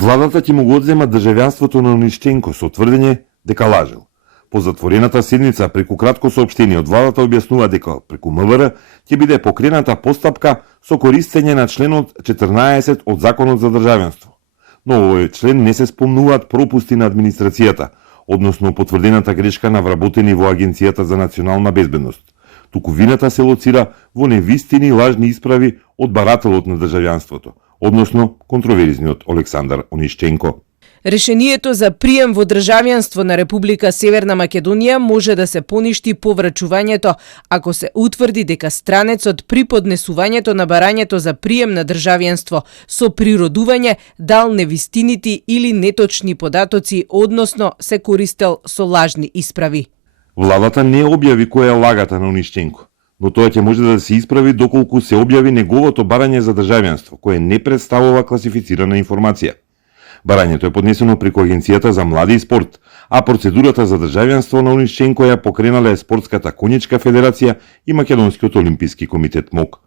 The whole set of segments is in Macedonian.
Владата ќе му го одзема државјанството на Онишченко со тврдење дека лажел. По затворената седница преку кратко соопштение од владата објаснува дека преку МВР ќе биде покрената постапка со користење на членот 14 од Законот за државјанство. Но овој член не се спомнуваат пропусти на администрацијата, односно потврдената грешка на вработени во Агенцијата за национална безбедност. Туку вината се лоцира во невистини и лажни исправи од барателот на државјанството, односно контроверзниот Олександар Онишченко. Решението за прием во државјанство на Република Северна Македонија може да се поништи по врачувањето ако се утврди дека странецот при поднесувањето на барањето за прием на државјанство со природување дал невистините или неточни податоци, односно се користел со лажни исправи. Владата не објави која е лагата на Онишченко, но тоа ќе може да се исправи доколку се објави неговото барање за државјанство, кое не представува класифицирана информација. Барањето е поднесено преку Агенцијата за млади и спорт, а процедурата за државјанство на Онишченко ја покренале Спортската конјичка федерација и Македонскиот олимписки комитет МОК.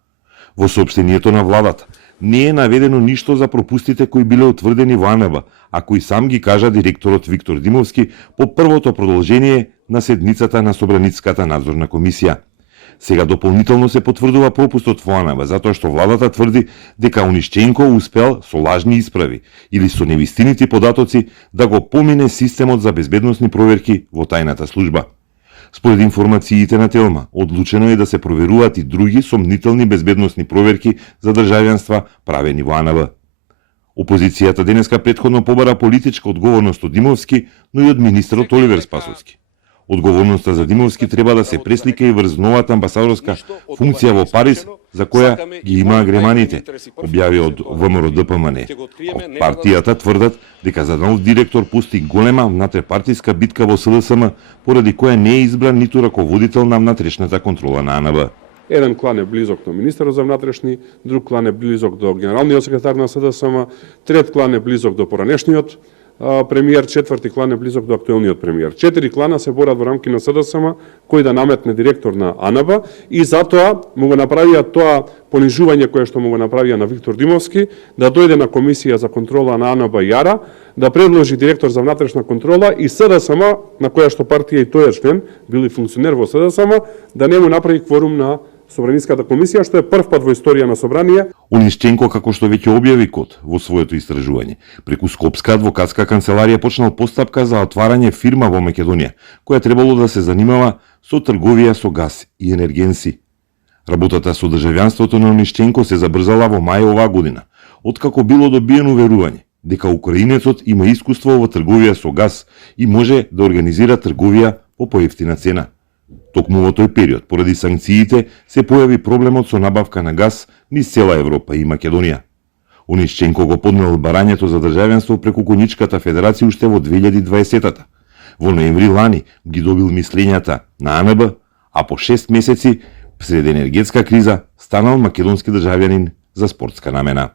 Во соопштението на владата не е наведено ништо за пропустите кои биле утврдени во АНБ, а кои сам ги кажа директорот Виктор Димовски по првото продолжение на седницата на Собраницката надзорна комисија. Сега дополнително се потврдува пропустот во АНБ, затоа што владата тврди дека Онишченко успел со лажни исправи или со невистините податоци да го помине системот за безбедносни проверки во тајната служба. Според информациите на Телма, одлучено е да се проверуваат и други сомнителни безбедносни проверки за државјанства правени во АНБ. Опозицијата денеска претходно побара политичка одговорност од Димовски, но и од министерот Оливер Спасовски. Одговорноста за Димовски треба да се преслика и врз новата амбасадорска функција во Париз, за која ги има агреманите, објави од ВМРО ДПМН. Од партијата тврдат дека за нов директор пусти голема внатрепартиска битка во СДСМ, поради која не е избран ниту раководител на внатрешната контрола на АНБ. Еден клан е близок до министерот за внатрешни, друг клан е близок до генералниот секретар на СДСМ, трет клан е близок до поранешниот премиер, четврти клан е близок до актуелниот премиер. 4 клана се борат во рамки на СДСМ кој да наметне директор на АНБ и затоа му го направија тоа понижување кое што му го направија на Виктор Димовски, да дојде на комисија за контрола на АНБ Јара, да предложи директор за внатрешна контрола и СДСМ, на која што партија и тој е член, бил и функционер во СДСМ, да не му направи кворум на Собраниската комисија, што е прв пат во историја на собрание. Онишченко, како што веќе објави КОТ во своето истражување, преку Скопска адвокатска канцеларија почнал постапка за отварање фирма во Македонија, која требало да се занимава со трговија со газ и енергенси. Работата со државјанството на Онишченко се забрзала во мај оваа година, откако било добиено уверување дека украинецот има искуство во трговија со газ и може да организира трговија по поевтина цена. Токму во тој период, поради санкциите, се појави проблемот со набавка на газ низ цела Европа и Македонија. Онишченко го поднел барањето за државјанство преку Конјичката федерација уште во 2020-та. Во ноември лани ги добил мислењата на АНБ, а по 6 месеци, сред енергетска криза, станал македонски државјанин за спортска намена.